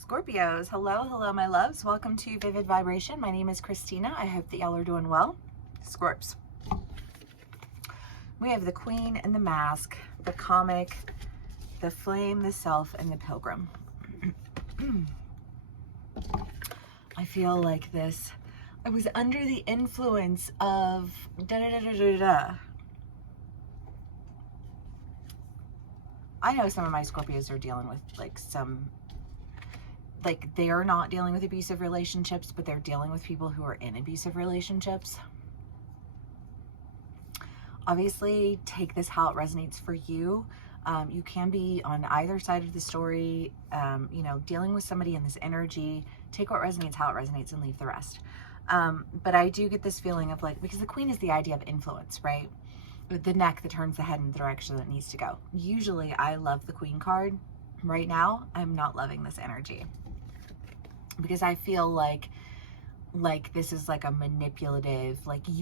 Scorpios, hello my loves. Welcome to Vivid Vibration. My name is Christina. I hope that y'all are doing well. Scorps. We have the Queen and the Mask, the Comic, the Flame, the Self, and the Pilgrim. I feel like this. I was under the influence of I know some of my Scorpios are dealing with they are not dealing with abusive relationships, but they're dealing with people who are in abusive relationships. Obviously, take this how it resonates for you. You can be on either side of the story, dealing with somebody in this energy. Take what resonates, how it resonates, and leave the rest. But I do get this feeling of because the Queen is the idea of influence, right? The neck that turns the head in the direction that it needs to go. Usually, I love the Queen card. Right now, I'm not loving this energy. Because I feel like this is like a manipulative,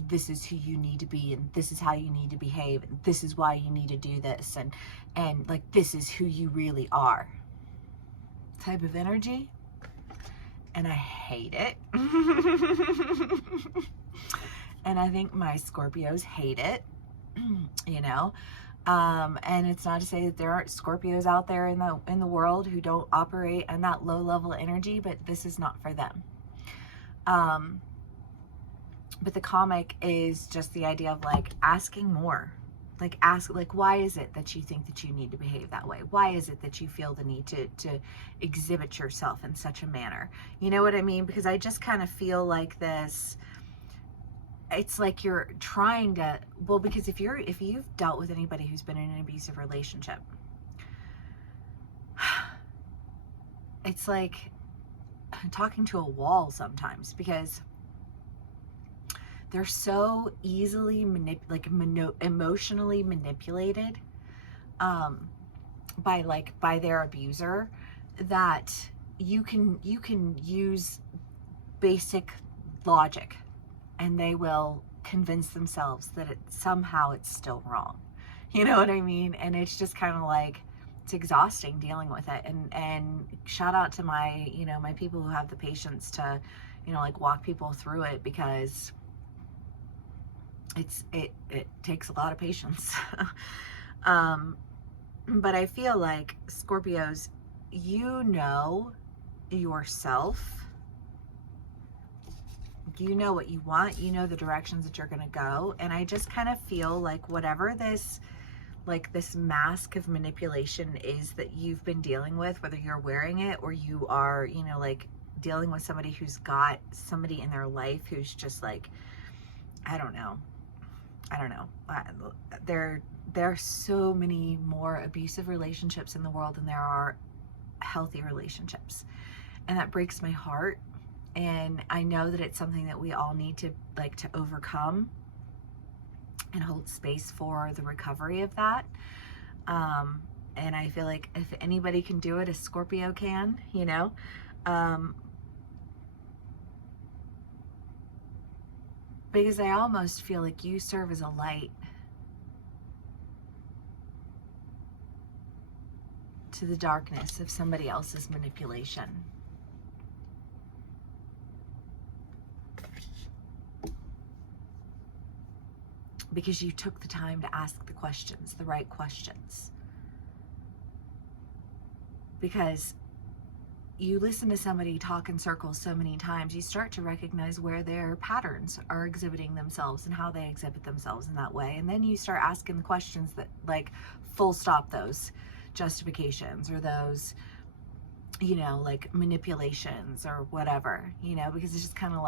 this is who you need to be, and this is how you need to behave, and this is why you need to do this, and this is who you really are type of energy. And I hate it. And I think my Scorpios hate it, and it's not to say that there aren't Scorpios out there in the world who don't operate in that low level energy, but this is not for them. But the Comic is just the idea of asking more. Why is it that you think that you need to behave that way? Why is it that you feel the need to exhibit yourself in such a manner? You know what I mean? Because I just kind of feel like this. It's like you're trying to, because if you've dealt with anybody who's been in an abusive relationship, it's like talking to a wall sometimes, because they're so easily emotionally manipulated by their abuser, that you can use basic logic and they will convince themselves that somehow it's still wrong. You know what I mean? And it's just kind of it's exhausting dealing with it. And shout out to my, my people who have the patience to, walk people through it, because it takes a lot of patience. But I feel like Scorpios, yourself. You know what you want, the directions that you're going to go. And I just kind of feel whatever this mask of manipulation is that you've been dealing with, whether you're wearing it or you are, dealing with somebody who's got somebody in their life who's just I don't know. There are so many more abusive relationships in the world than there are healthy relationships. And that breaks my heart. And I know that it's something that we all need to overcome and hold space for the recovery of that. And I feel like if anybody can do it, a Scorpio can, because I almost feel like you serve as a light to the darkness of somebody else's manipulation. Because you took the time to ask the questions, the right questions. Because you listen to somebody talk in circles so many times, you start to recognize where their patterns are exhibiting themselves and how they exhibit themselves in that way. And then you start asking the questions that full stop those justifications or those, manipulations or whatever, because it's just kind of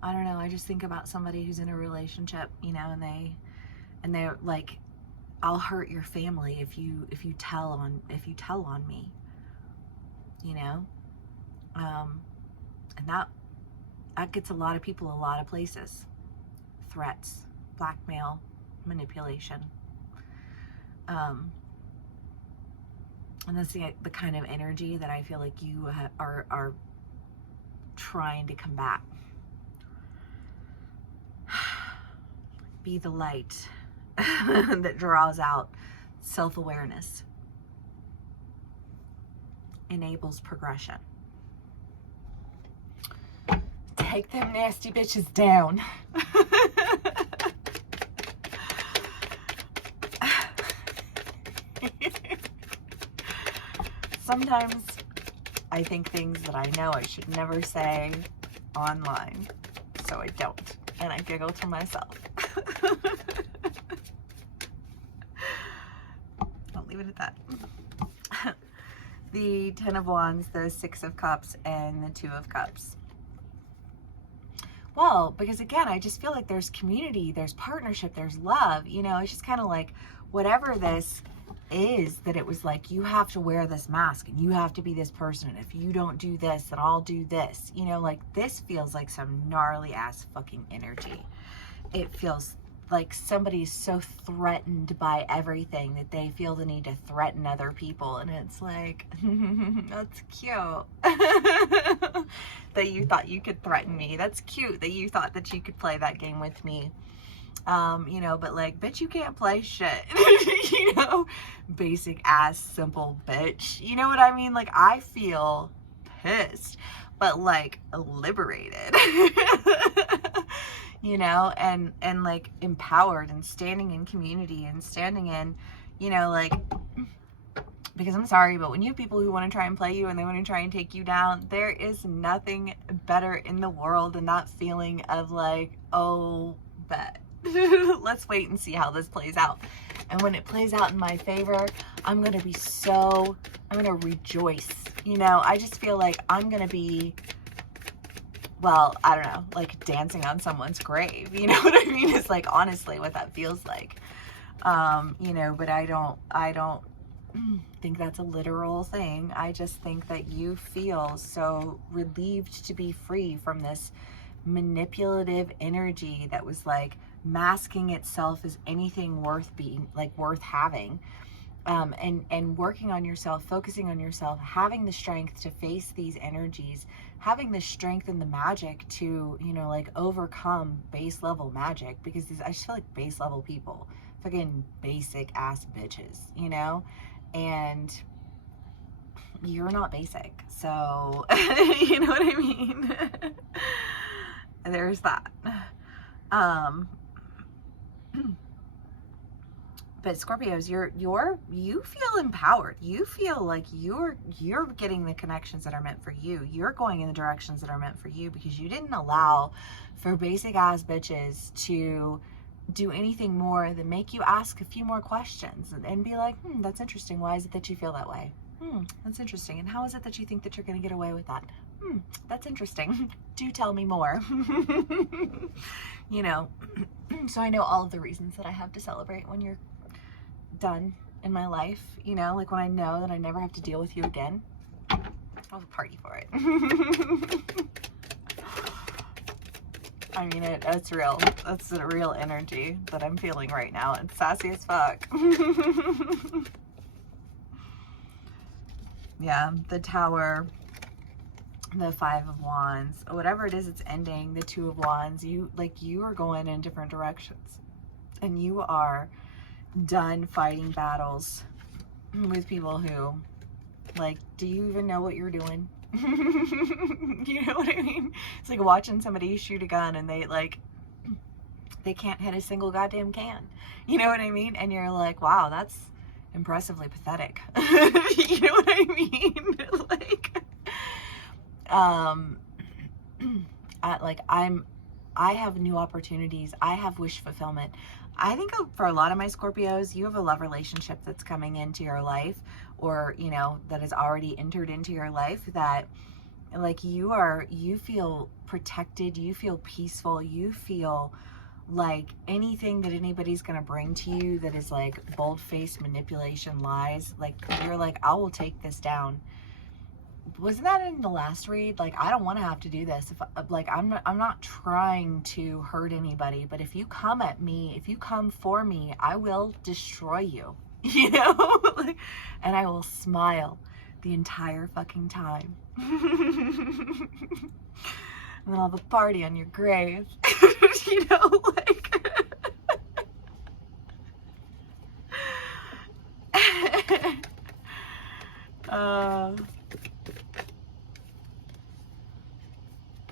I don't know. I just think about somebody who's in a relationship, and they're I'll hurt your family if you tell on me, and that gets a lot of people a lot of places. Threats, blackmail, manipulation, and that's the kind of energy that I feel like you are trying to combat. Be the light that draws out self-awareness, enables progression. Take them nasty bitches down. Sometimes I think things that I know I should never say online, so I don't, and I giggle to myself. I'll leave it at that. The Ten of Wands, the Six of Cups, and the Two of Cups. Well, because again, I just feel like there's community, there's partnership, there's love. You know, it's just kind of like whatever this is, that it was like, you have to wear this mask and you have to be this person. And if you don't do this, then I'll do this. You know, like this feels like some gnarly ass fucking energy. It feels like somebody's so threatened by everything that they feel the need to threaten other people. And it's like, that's cute that you thought you could threaten me. That's cute that you thought that you could play that game with me. You know, but like, bitch, you can't play shit. You know, basic ass simple bitch. You know what I mean? Like, I feel pissed, but like liberated. You know, and like empowered and standing in community and standing in, you know, like, because I'm sorry, but when you have people who want to try and play you and they want to try and take you down, there is nothing better in the world than that feeling of like, oh, bet. Let's wait and see how this plays out. And when it plays out in my favor, I'm going to rejoice. You know, I just feel like I'm going to be, well, I don't know, like dancing on someone's grave. You know what I mean? It's like honestly what that feels like. You know, but I don't think that's a literal thing. I just think that you feel so relieved to be free from this manipulative energy that was like masking itself as anything worth being, like worth having. And working on yourself, focusing on yourself, having the strength to face these energies, having the strength and the magic to, you know, like overcome base level magic, because I just feel like base level people, fucking basic ass bitches, you know, and you're not basic. So, you know what I mean? There's that. But Scorpios, you feel empowered. You feel like you're getting the connections that are meant for you. You're going in the directions that are meant for you, because you didn't allow for basic ass bitches to do anything more than make you ask a few more questions and be like, that's interesting. Why is it that you feel that way? That's interesting. And how is it that you think that you're going to get away with that? That's interesting. Do tell me more. You know, so I know all of the reasons that I have to celebrate when you're done in my life, you know, like when I know that I never have to deal with you again, I'll party for it. I mean, it's real. That's a real energy that I'm feeling right now. It's sassy as fuck. Yeah, the Tower, the Five of Wands, whatever it is, it's ending. The Two of Wands, you are going in different directions, and you are done fighting battles with people who, like, do you even know what you're doing? You know what I mean? It's like watching somebody shoot a gun and they can't hit a single goddamn can. You know what I mean? And you're like, wow, that's impressively pathetic. You know what I mean? I have new opportunities. I have wish fulfillment. I think for a lot of my Scorpios, you have a love relationship that's coming into your life, or, you know, that has already entered into your life, that like you feel protected, you feel peaceful, you feel like anything that anybody's going to bring to you that is like bold-faced manipulation, lies, like you're like, I will take this down. Wasn't that in the last read? Like, I don't want to have to do this. If like, I'm not trying to hurt anybody, but if you come at me, if you come for me, I will destroy you, you know? And I will smile the entire fucking time. And then I'll have a party on your grave. You know, like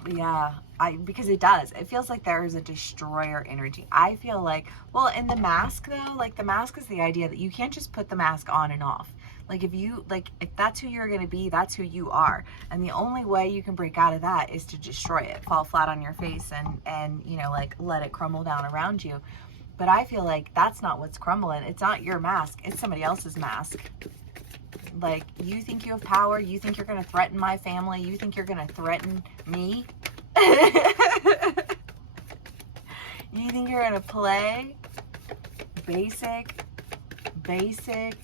Yeah, because it does. It feels like there is a destroyer energy. I feel like, well, in the mask though, like the mask is the idea that you can't just put the mask on and off. Like if that's who you're gonna be, that's who you are. And the only way you can break out of that is to destroy it, fall flat on your face, and you know, like let it crumble down around you. But I feel like that's not what's crumbling. It's not your mask. It's somebody else's mask. Like, you think you have power? You think you're going to threaten my family? You think you're going to threaten me? You think you're going to play basic bitches?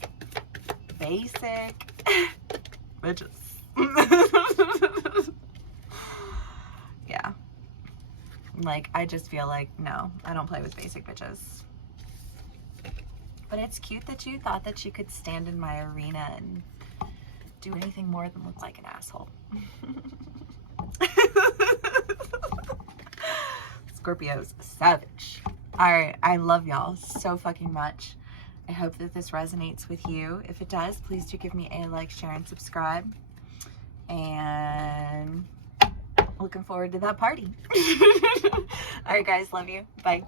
Yeah. Like, I just feel like, no, I don't play with basic bitches. But it's cute that you thought that you could stand in my arena and do anything more than look like an asshole. Scorpio's savage. Alright, I love y'all so fucking much. I hope that this resonates with you. If it does, please do give me a like, share, and subscribe. And looking forward to that party. Alright guys, love you. Bye.